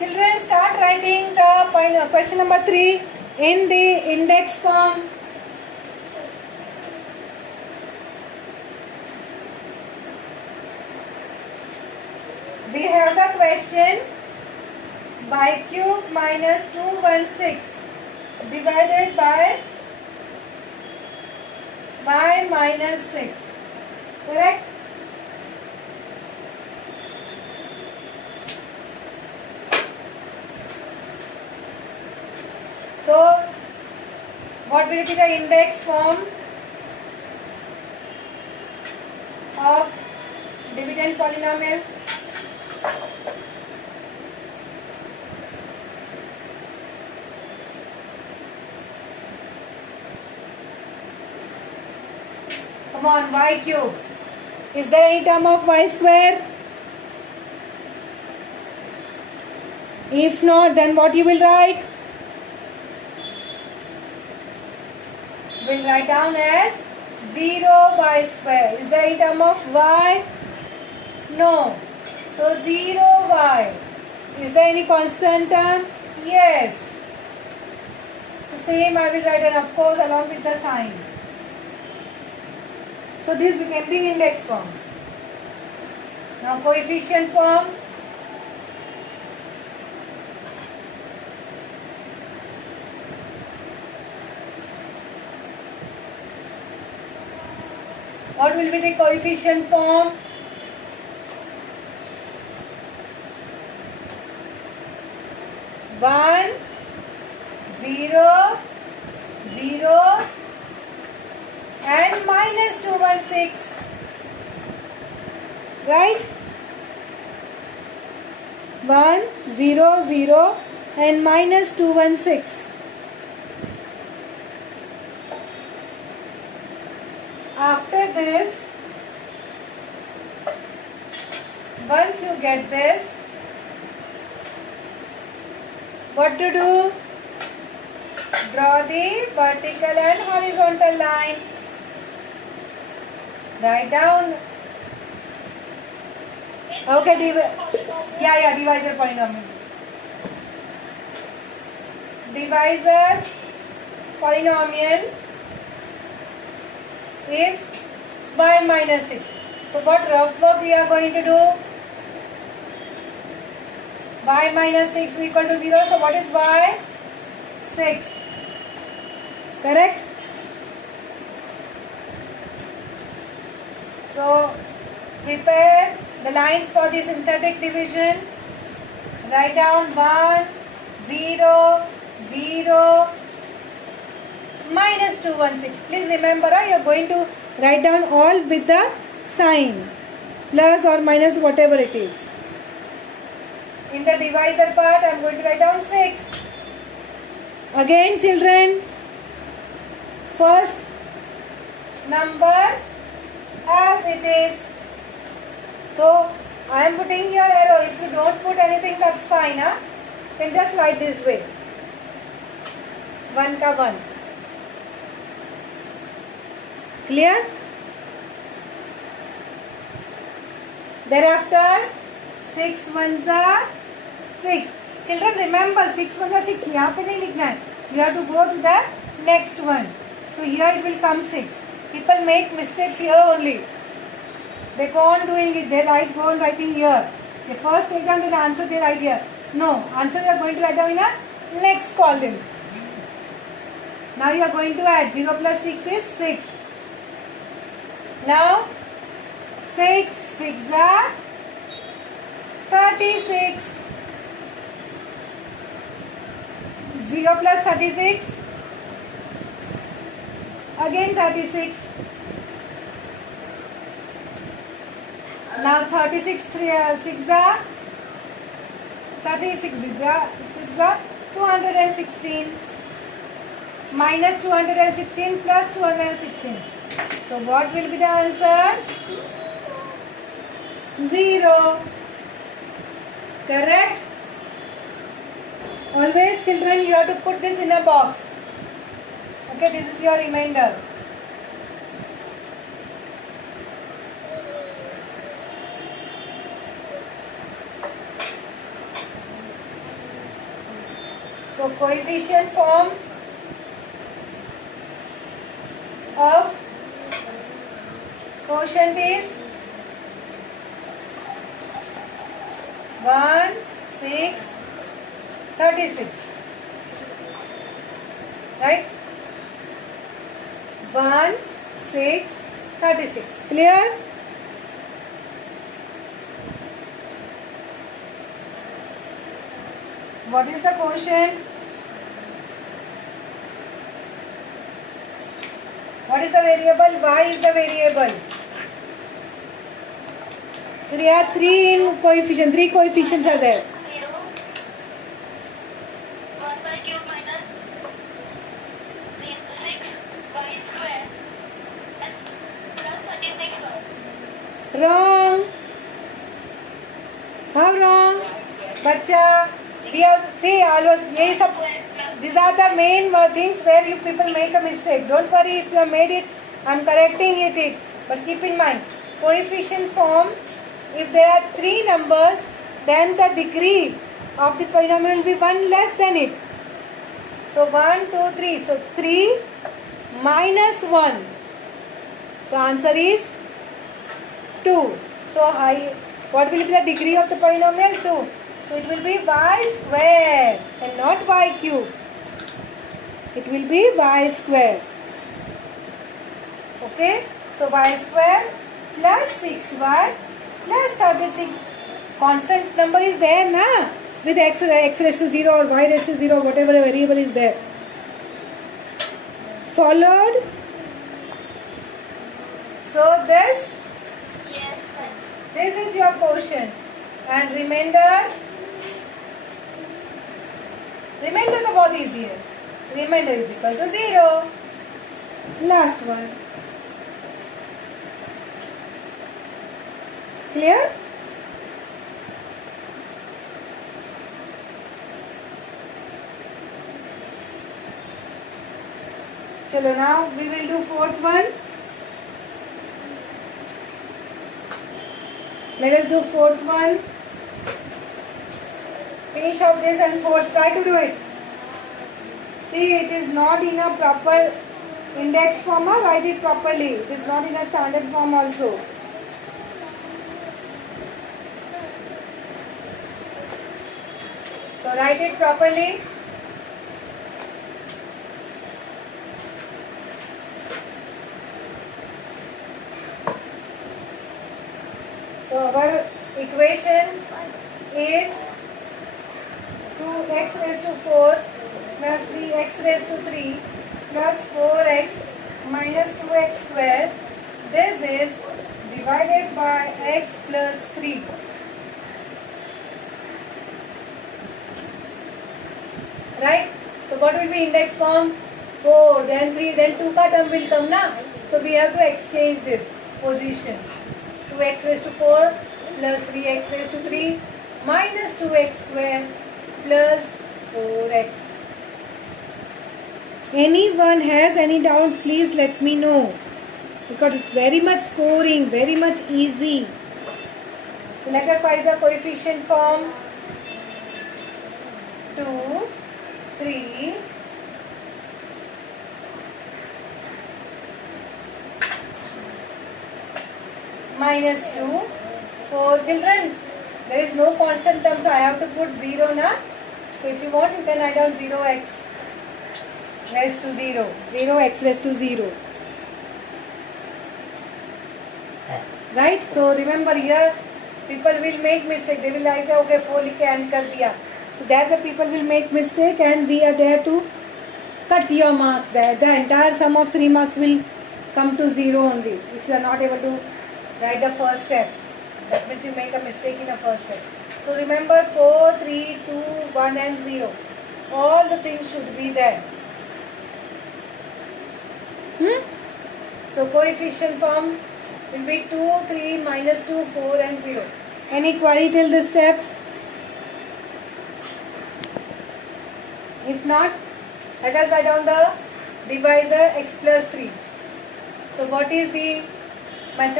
Children, start writing the question number 3 in the index form. We have the question y cube minus 216 divided by y minus 6. Correct? So, what will be the index form of dividend polynomial? Come on, y cube. Is there any term of y square? If not, then what you will write? Will write down as 0y square. Is there any term of y? No. So 0y. Is there any constant term? Yes. So same I will write, and of course along with the sign. So this became the index form. Now coefficient form. What will be the coefficient form? One, zero, zero, and minus 216. Right? 1, 0, 0, and minus 216. After this, once you get this, what to do? Draw the vertical and horizontal line. Write down. Okay, divisor polynomial. Divisor polynomial is y minus 6. So what rough work we are going to do? Y minus 6 is equal to 0. So what is y? 6. Correct? So prepare the lines for the synthetic division. Write down 1, 0, 0, minus 216. Please remember, you are going to write down all with the sign, plus or minus, whatever it is. In the divisor part, I am going to write down 6. Again, children, first number as it is. So I am putting here arrow. If you don't put anything, that's fine. You can just write this way. 1 ka 1. Clear? Thereafter 6 ones are 6. Children, remember 6 ones are 6. यहाँ पे नहीं लिखना है. You have to go to the next one. So here it will come 6. People make mistakes here only. They go on doing it. They go on writing here. They first take down the answer, they write here. No, answer you are going to write down in a next column. Now you are going to add 0 plus 6 is 6. Now 6 6 are 36. 0 plus 36. Again 36. Now 36 6 are 36 6 are 216. Minus 216 plus 216. So what will be the answer? 0. Correct? Always, children, you have to put this in a box. Okay, this is your remainder. So coefficient form of quotient is 1, 6, 36. Right? 1, 6, 36. Clear? So what is the quotient? What is the variable? Y is the variable. There are three coefficients are there. 0, 1 by cube minus 6 y square and plus 36y. Wrong. How wrong? Bacha, we have, see, always, यही सब, these are the main things where you people make a mistake. Don't worry if you have made it, I am correcting it. But keep in mind, coefficient form, if there are three numbers, then the degree of the polynomial will be 1 less than it. So 1, 2, 3. So 3 minus 1. So answer is 2. So what will be the degree of the polynomial? 2. So it will be y square and not y cube. It will be y square. Okay. So y square plus 6y plus 36. Constant number is there, na? With x raised to 0 or y raised to 0, whatever variable is there. Followed. So this Yes, ma'am. is your quotient. And remainder the what is here? Remainder is equal to 0. Last one. Clear? Chalo, now we will do fourth one. Let us do fourth one. Finish off this and fourth. Try to do it. See, it is not in a proper index form. Write it properly. It is not in a standard form also. So write it properly. So our equation is 2x raised to 4 plus 3x raised to 3 plus 4x minus 2x square. This is divided by x plus 3. Right? So what will be index form? 4, then 3, then 2 ka term will come, na? So we have to exchange this position. 2x raised to 4 plus 3x raised to 3 minus 2x square plus 4x. Anyone has any doubt, please let me know. Because it's very much scoring, very much easy. So let us find the coefficient form. 2, 3, minus 2, 4. Children, there is no constant term, so I have to put 0 na. So if you want, you can write down 0x raised to 0. 0x raised to 0. Right? So remember here, people will make mistake. They will like, okay, 4 लिख के end कर दिया. So there the people will make mistake and we are there to cut your marks there. The entire sum of 3 marks will come to 0 only if you are not able to write the first step. That means you make a mistake in the first step. So remember 4, 3, 2, 1 and 0. All the things should be there. So coefficient form will be 2, 3, minus 2, 4 and 0. Any query till this step? If not, let us write down the divisor x plus 3. So what is the method?